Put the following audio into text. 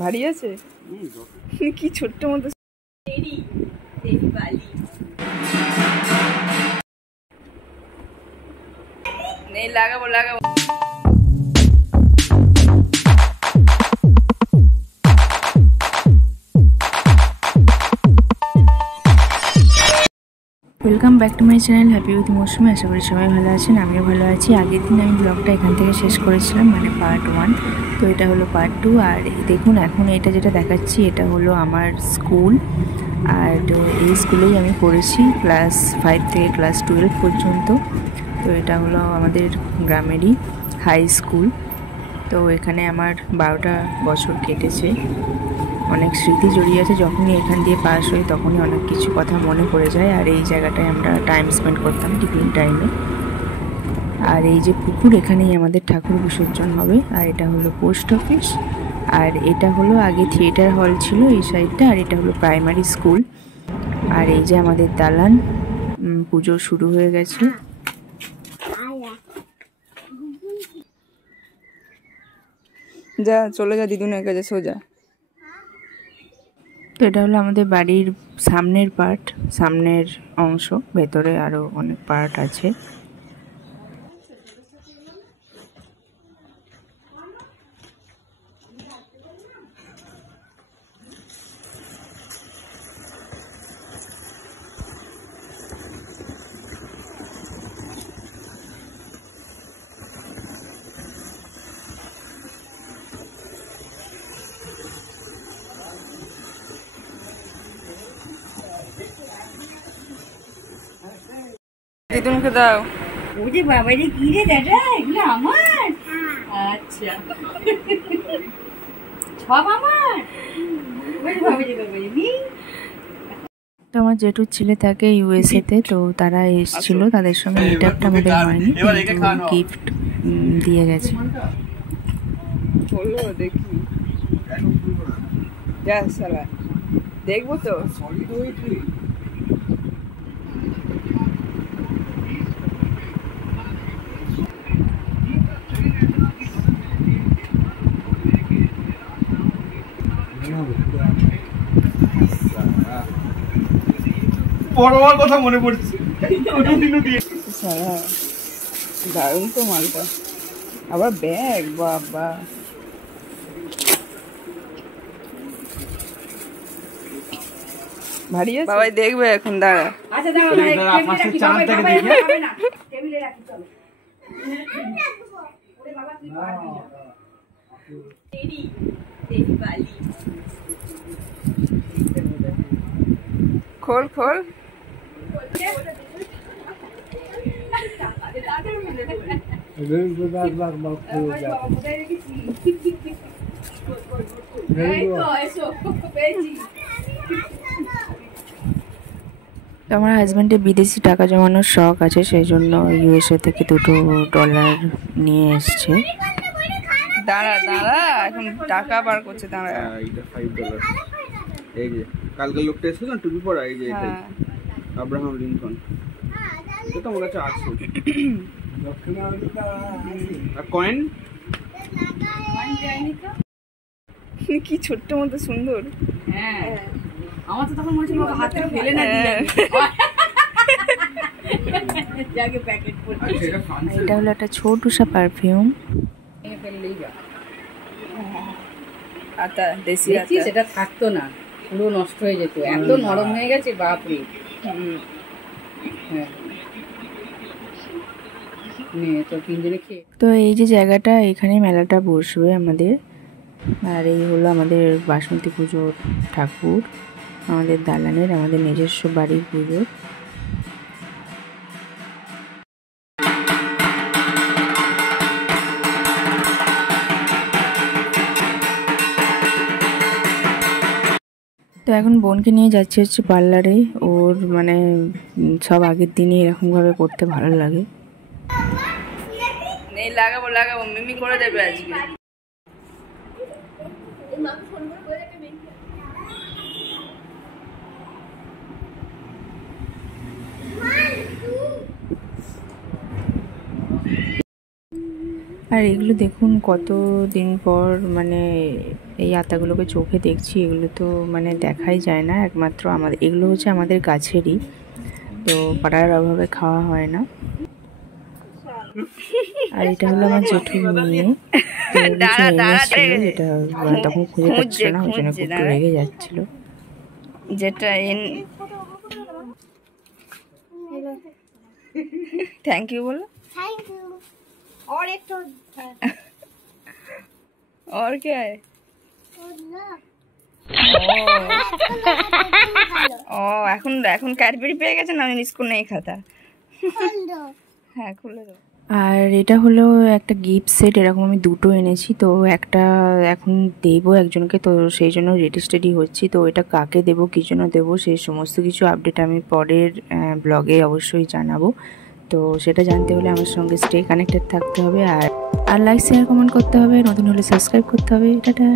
ভারী আছে কি ছোট্ট মতো নেই লাগাবো লাগাবো। Welcome back to my channel happy with Mousumi. আশা করি সবাই ভালো আছেন, আমিও ভালো আছি। আগের দিন আমি ব্লগটা এখান থেকে শেষ করেছিলাম, মানে পার্ট 1। তো এটা হলো পার্ট 2। আর দেখুন এখন এটা যেটা দেখাচ্ছি এটা হলো আমার স্কুল। আর এই স্কুলেই আমি পড়েছি ক্লাস 5 থেকে ক্লাস 12 পর্যন্ত। তো এটা হলো আমাদের গ্রামেরই হাই স্কুল। তো এখানে আমার 12টা বছর কেটেছে, অনেক স্মৃতি জড়িয়ে আছে। যখনই এখান দিয়ে পাস হই তখনই অনেক কিছু কথা মনে পড়ে যায়। আর এই জায়গাটায় আমরা টাইম স্পেন্ড করতাম টিফিন টাইমে। আর এই যে পুকুর, এখানেই আমাদের ঠাকুর বিসর্জন হবে। আর এটা হলো পোস্ট অফিস। আর এটা হলো আগে থিয়েটার হল ছিল এই সাইডটা। আর এটা হলো প্রাইমারি স্কুল। আর এই যে আমাদের দালান, পুজো শুরু হয়ে গেছে। যা চলে যা দিদুনের কাছে সোজা। তো এটা হলো আমাদের বাড়ির সামনের পার্ট, সামনের অংশ। ভেতরে আরো অনেক পার্ট আছে। দিদুনকে দাও। ওরে বাবা রে, কি রে দাদা, এগুলো আমার? আচ্ছা, সব আমার। তো আমার জেঠুর ছেলে থাকে ইউএসএ তে, তো তারা এসেছিল, তাদের সঙ্গে মিটআপটা আমাদের হয়নি, কিন্তু গিফট দিয়ে গেছে। বললো দেখি যা সালা দেখবো তো। পড়ার কথা মনে পড়ছে। দারুণ তো মালটা, আবার ব্যাগ, বাবা ভারী আছে। বাবাই দেখবে এখন, দাঁড়া। আচ্ছা দাঁড়া, পাশে চাঁদটাকে দেখে না, টেবিলে রাখি চলো। ওরে বাবা তুই পারবি না। তেরি তেরি বালি। খোল খোল। তো আমার হাজব্যান্ডের বিদেশি টাকা জমানোর শখ আছে, সেই জন্য ইউএসএ থেকে $2 নিয়ে এসছে। দাঁড়া দাঁড়া, এখন টাকা বার করছে, দাঁড়া। এইটা $5। এই যে কালকে লোকটা এসেছিল না টুপি পরা, এই যে আব্রাহাম লিঙ্কন, এটা আমার কাছে আছে। আর কয়েন কি ছোট্ট মতো সুন্দর। হ্যাঁ, আমার তো তখন মনে হচ্ছিল হাতে ফেলে না দিয়ে যাকে প্যাকেট করতে। এটা হলো একটা ছোট সা পারফিউম, ফেললেই যা। আতা দেশি আতা। সেটা থাকতো না, পুরো নষ্ট হয়ে যেত, এত নরম হয়ে গেছে বাপরে। হ্যাঁ, তো তিনজনে খেয়ে। তো এই যে জায়গাটা, এখানে মেলাটা বসবে আমাদের। আর এই হলো আমাদের বাসন্তী পুজোর ঠাকুর, আমাদের দালানের, আমাদের নিজস্ব বাড়ির পুজো। তো এখন বোনকে নিয়ে যাচ্ছি হচ্ছে পার্লারে। ওর মানে সব আগের দিনই এরকমভাবে করতে ভালো লাগে। নেই লাগাবো লাগাবো, মিমি করে দেবে আজকে। আর এগুলো দেখুন কত দিন পর মানে এই আতাগুলোকে চোখে দেখছি। এগুলো তো মানে দেখাই যায় না, একমাত্র আমাদের এগুলো হচ্ছে আমাদের গাছেরই, তো পাড়ার অভাবে খাওয়া হয় না। আর এটা হলো আমার জেঠুর মেয়ে, যেটা তখন খুঁজে পাচ্ছিল না, ওই জন্য খুব রেগে যাচ্ছিল। যেটা থ্যাংক ইউ বলো। Thank you. और एक तो और क्या है? ও এখন এখন ক্যাডবেরি পেয়ে গেছে না, স্কুল নেই খাতা। হ্যাঁ খুলে দাও। আর এটা হলো একটা গিফট সেট, এরকম আমি দুটো এনেছি। তো একটা এখন দেবো একজনকে, তো সেই জন্য রেডি হচ্ছি। তো এটা কাকে দেবো, কী জন্য দেবো, সেই সমস্ত কিছু আপডেট আমি পরের ব্লগে অবশ্যই জানাবো। তো সেটা জানতে হলে আমার সঙ্গে স্টে কানেক্টেড থাকতে হবে, আর লাইক শেয়ার কমেন্ট করতে হবে, নতুন হলে সাবস্ক্রাইব করতে হবে। টাটা।